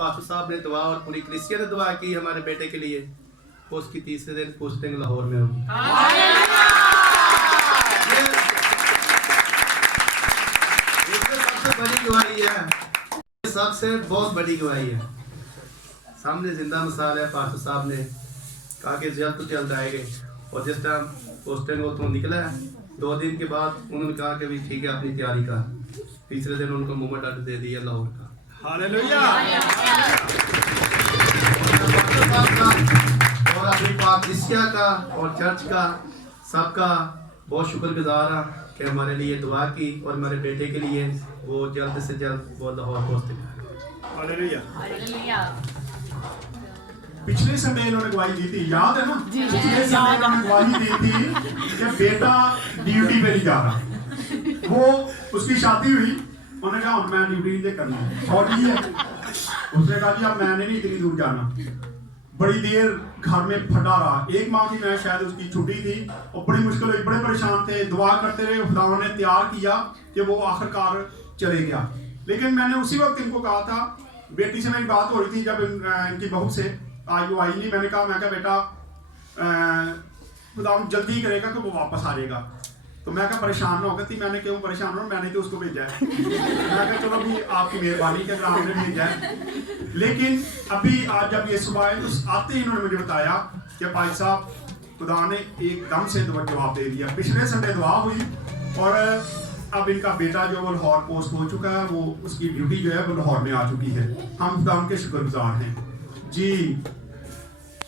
Pastor साहब ने दुआ और पूरी कलीसिया ने दुआ की हमारे बेटे के लिए, उसकी तीसरे दिन पोस्टिंग लाहौर में होगी। सबसे बड़ी गवाही है, सबसे बहुत बड़ी गवाही है, सामने जिंदा मिसाल है। पास्टर साहब ने कहा कि जल्द तो जल्द आएंगे, और जिस टाइम पोस्टिंग वो तो निकला है 2 दिन के बाद उन्होंने कहा कि भी ठीक है अपनी तैयारी कर। तीसरे दिन उनको मूवमेंट ऑर्डर दे दिया लाहौर का। हालेलुया। और अपनी पाकलिसिया का और चर्च का सबका बहुत शुक्रगुजार है कि हमारे लिए दुआ की और हमारे बेटे के लिए वो जल्द से जल्द वो लाहौर पोस्टिंग। हालेलुया। पिछले समय इन्होंने गवाही दी थी, याद है ना? पिछले समय इन्होंने गवाही दी थी कि बेटा ड्यूटी पे नहीं जा रहा। वो उसकी शादी हुई, उन्होंने कहा मैं ड्यूटी नहीं करनी और ये उसने कहा जी अब मैंने नहीं इतनी दूर जाना। बड़ी देर घर में फटा रहा, 1 माह की मैं शायद उसकी छुट्टी थी और बड़ी मुश्किल हुई, बड़े परेशान थे, दुआ करते रहे। खुदा ने तैयार किया कि वो आखिरकार चले गया। लेकिन मैंने उसी वक्त इनको कहा था, बेटी से मेरी बात हो रही थी जब इनकी बहू से, आज वो आई नहीं। मैंने कहा बेटा खुदा जल्दी करेगा कि वो वापस आ जाएगा। तो मैं कहा परेशान ना हो गई। मैंने क्यों परेशान हो, मैंने तो उसको भेजा है। मैं कहा चलो भी आपकी मेहरबानी के ग्राम ने भेजा है। लेकिन अभी आज जब ये सुबह तो आते ही इन्होंने मुझे बताया कि भाई साहब खुदा ने एकदम से जवाब दे दिया। पिछले संडे दुआ हुई और अब इनका बेटा जो वो लाहौर पोस्ट हो चुका है, वो उसकी ड्यूटी जो है वो लाहौर में आ चुकी है। हम खुदा उनके शुक्रगुजार हैं जी।